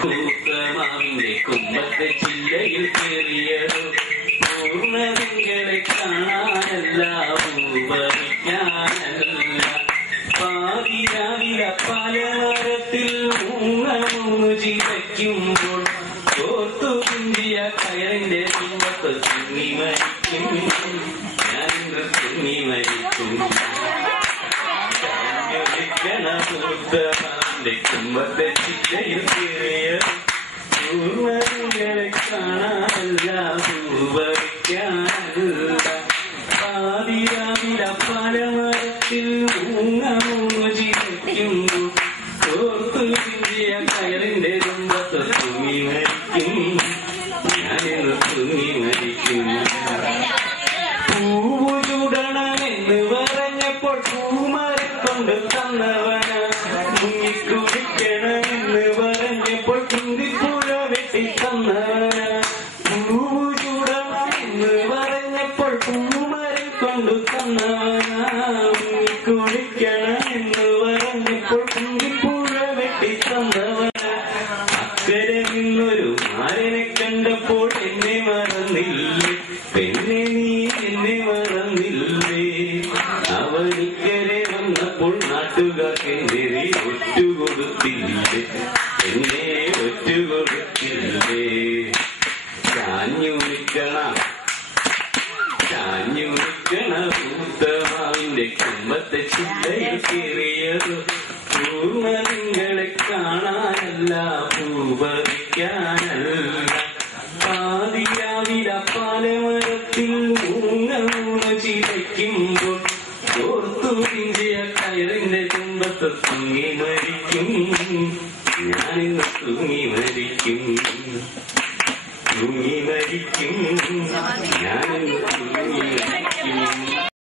പൂത്തമാവിന്റെ കുമ്പത്തെ ചില്ലയിൽ കയറിയത് പൂർണ്ണതിങ്കളെ കാണാനല്ല പൂവറിക്കാനല്ല. പാതിരാവില പലമരത്തിൽ മൂന്നു ചിതയ്ക്കുമ്പോൾ തോർത്തു കുഞ്ചിയ കയറിന്റെ തുമ്പത്ത് തുങ്ങി മരിക്കും. ഞാനിന്ന് തുങ്ങി മരിക്കും. പൂത്തമാവിന്റെ കുമ്പത്തെ ചില്ലയിൽ കയറിയത് പൂർണ്ണതിങ്കളെ കാണാനല്ല പൂവറിക്കാനല്ല. പാതിരാവില പലമരത്തിൽ മൂന്നു ചിതയ്ക്കുമ്പോൾ തോർത്തു കുഞ്ചിയ കയറിന്റെ തുമ്പത്ത് തുങ്ങി മരിക്കും. ഞാനിന്ന് തുങ്ങി മരിക്കും. പൂവു ചൂടണമെന്ന് പറഞ്ഞപ്പോൾ പൂമരക്കൊണ്ട് തന്നവന, മുങ്ങിക്കുടിക്കണമെന്ന് പറഞ്ഞപ്പോൾ കുന്തിപ്പുഴ വെട്ടി തന്നവന. പൂവു ചൂടണമെന്ന് പറഞ്ഞപ്പോൾ പൂമരം കൊണ്ടു തന്നവന, മുങ്ങിക്കുടിക്കണമെന്ന് പറഞ്ഞപ്പോൾ കുന്തിപ്പുഴ വെട്ടി തന്നവന. അക്കരെ നിന്നൊരു മാരനെ കണ്ടപ്പോൾ എന്നെ മറന്നില്ലേ പെണ്ണെ, നീ എന്നെ മറന്നില്ലേ. അവനിക്കരെ വന്നപ്പോൾ നാട്ടുകാർക്കെതിരെ ഒറ്റുകൊടുത്തില്ലേ, എന്നെ ഒറ്റുകൊടുത്തില്ലേ. ചാഞ്ഞു നിൽക്കണ പൂത്തമാവിന്റെ കുമ്പത്തെ ചില്ലയിൽ കയറിയത് പൂർണ്ണതിങ്കളെ കാണാനല്ല പൂവറിക്കാനല്ല. പാതിരാവില പലമരത്തിൽ മൂന്ന് ചിതയ്ക്കുമ്പോൾ തോർത്തു പിഞ്ചിയ കയറിന്റെ തുമ്പത്ത് തൂങ്ങി മരിക്കും. ഞാനിന്ന് തൂങ്ങി മരിക്കും. ഞാനിന്ന്